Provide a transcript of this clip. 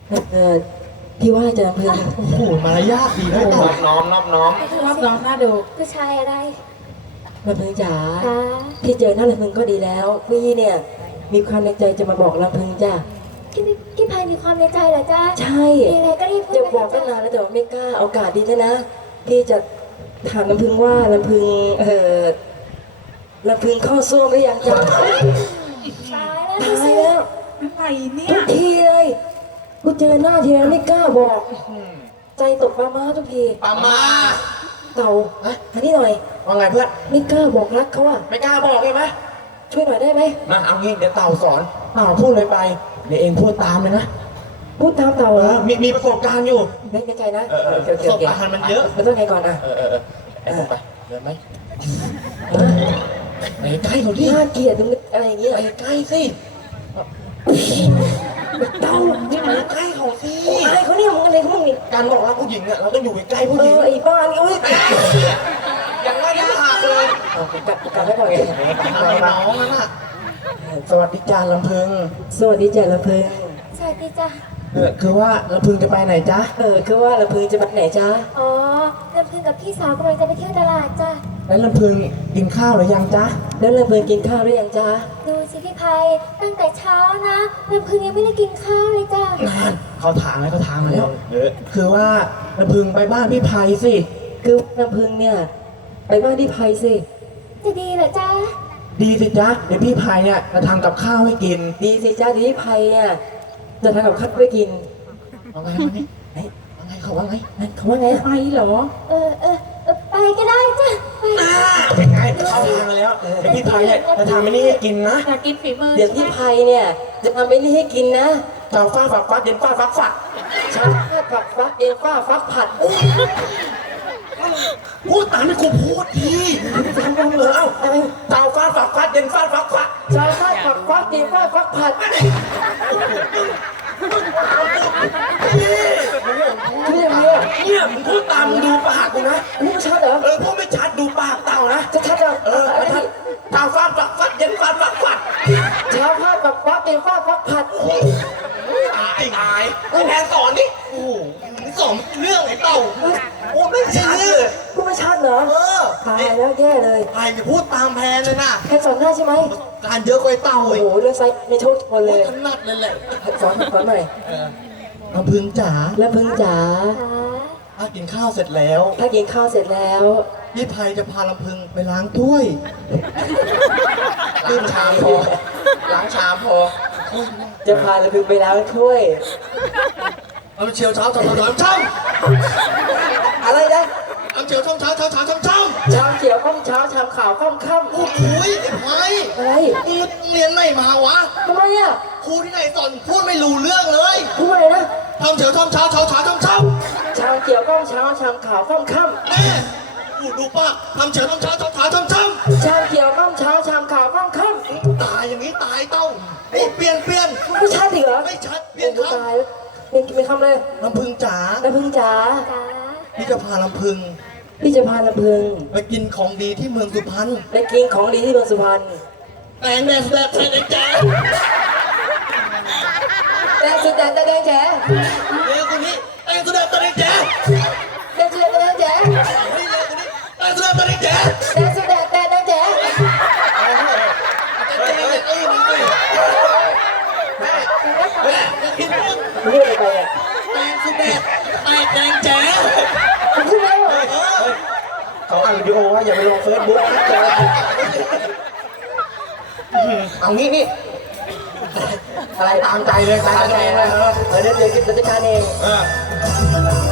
เออพี่ว่าจะลำพึงโอ้โหมารยาทดีนะนอบน้อมนอบน้อมรอบน้องน่าดูผู้ชายอะไรลำพึงจ๋าคะพี่เจอหน้าลำพึงก็ดีแล้วพี่เนี่ยมีความในใจจะมาบอกลำพึงจ้ะพี่พายมีความในใจเหรอจ๊ะใช่มีอะไรก็รีบพูดจะไปบอกตั้งนานแล้วแต่ว่าไม่กล้าโอกาสดีนะพี่จะถามลำพึงว่าลำพึงลำพึงเข้าส้วมหรือยังจ๊ะตายแล้วตายแล้วอะไรเนี่ทุยกทีเลยกูเจอหน้าทีไรไม่กล้าบอก ใจตกปลาม้าทุกทีปามาเต่าอันนี้หน่อยว่าไงเพื่อนไม่กล้าบอกรักเขาอะไม่กล้าบอกเลยไหมช่วยหน่อยได้ไหมมาเอางี้เดี๋ยวเต่าสอนเต่าพูดเลยไปเดี๋ยวเองพูดตามเลยนะพูดตามเต่าเหรอมีประสบการณ์อยู่ไม่ใจนะประสบการณ์มันเยอะมันต้องไงก่อนอะไอ้ไปเดินไหมไปใกล้เขาดิน่าเกลียดตรงนี้อะไรอย่างเงี้ยไปใกล้สิเต่าไปใกล้เขาสิอะไรเขาเนี่ยมึงอะไรของมึงนี่การบอกรักผู้หญิงอ่ะเราต้องอยู่ใกล้ผู้หญิงไอ้บ้านนี่เอ้ยอย่างว่าที่หักเลยเอากูกลับให้ก่อนไงน้องนั่นน่ะสวัสดีจ้าลำพึงสวัสดีจ้ะลำพึงสวัสดีจ้ะคือว่าลำพึงจะไปไหนจ๊ะคือว่าลำพึงจะไปไหนจ๊ะอ๋อลำพึงกับพี่สาวกำลังจะไปเที่ยวตลาดจ้ะแล้วลำพึงกินข้าวหรือยังจ๊ะแล้วลำพึงกินข้าวหรือยังจ๊ะดูสิพี่พายตั้งแต่เช้านะลำพึงยังไม่ได้กินข้าวเลยจ้ะนานเขาทางแล้วเขาทางมาแล้วคือว่าลำพึงไปบ้านพี่ไพสิคือลำพึงเนี่ยไปบ้านที่ไพสิจะดีเหรอจ๊ะดีสิจ๊ะเดี๋ยวพี่ไพเนี่ยจะทำกับข้าวให้กินดีสิจ้าดีที่ไพเนี่ยจะทำกับข้าวไว้กินว่าไงว่าไงว่าไงเขาว่าไงนั่นเขาว่าไงไปเหรอไปก็ได้จ้ะไปเป็นไงเขาทางมาแล้วเดี๋ยวพี่ไพเนี่ยจะทำไม่นี่ให้กินนะอยากกินฝีมือเดี๋ยวที่ไพเนี่ยจะทำไอ้นี่ให้กินนะเจ้าฟ้าฝักฟัดเย็นฟ้าฟักฝัดชาผักฟักเองฟ้าฟักผัดพูดตามที่กูพูดดีฟังกันเลยเอ้าเจ้าฟ้าฝักฟัดเย็นฟ้าฟักฝัดชาผักฟักเองฟ้าฟักผัดเรื่องเนี้ยเนี่ยมึงพูดตามมึงดูปากกูนะอันนี้ไม่ชัดเหรอพูดไม่ชัดดูปากเต่านะจะชัดเหรอไม่ชัดเต่าฟ้าฝักฟัดเย็นฟ้าฟักฝัดชาผักฟักเองฟ้าฟักผัดตายแทนสอนดิโอ้โหสอนเรื่องไอ้เต่าโอ้ไม่ชัดเลยกูไม่ชัดเหรอตายแล้วแย่เลยไอ้จะพูดตามแพนเลยนะแค่สอนได้ใช่ไหมการเยอะกว่าไอ้เต่าโอ้อีกโหเรื่องไซส์ไม่โชคชนเลยถนัดเลยแหละสอนหน่อยลำพึงจ๋าแล้วพึ่งจ๋าค่ะถ้ากินข้าวเสร็จแล้วถ้ากินข้าวเสร็จแล้วพี่ไพจะพาลำพึงไปล้างถ้วยล้างชามพอล้างชามพอจะพาเราพึ่งไปล้างถ้วยเอาเชียวเช้าเช้าเช้าเช้าอะไรนะเอาเชียวเช้าเช้าเช้าเช้าเช้าเช้าชามเขียวข้ามเช้าชามขาวข้ามค่ำโอ้โหไอ้ไพอะไรมึงเรียนไม่มาวะทำไมอ่ะครูที่ไหนสอนพูดไม่รู้เรื่องเลยพูดอะไรนะทำเฉียวทำเช้าเช้าเช้าทำเช้าชามเขียวข้ามเช้าชามขาวข้ามค่แม่ดูป้าทำเฉียวทำเช้าทำเช้าทำเช้าำชามเขียวข้ามเช้าชามขาวข้ามค่ตายอย่างนี้ตายเต้าโอ้เปลี่ยนำไม่ชัดอีกเหรอไม่ชัดเปลี่ยนโอ้คตายแล้วเป็นคำเลยำลำพึงจ๋าแล้วพึ่งจ๋าจ๋าพี่จะพาลำพึงพี่จะพาลำพึงไปกินของดีที่เมืองสุพรรณไปกินของดีที่เมืองสุพรรณแตงแดงแดงแดงแดงแดงสุดแดงแดงแจ๋เร็วคนนี้แตงสุดแดงแดงแดงแดงสุดแดงแดงแจ๋นี่เร็วคนนี้แตงสุดแดงแดงแดงแดงสุดแดงแดงแดงแจ๋แม่กินมึงมึงเรียกอะไรไปอ่ะแตงสุดแดงแดงแดงมึงพูดแล้วอ่ะเขาอัดวิดีโอว่าอย่าไปลงเฟซบุ๊กนะจ๊ะเอางี้นี่อะไรตามใจเลยตามใจเลยเดี๋ยวจัดการเองเออ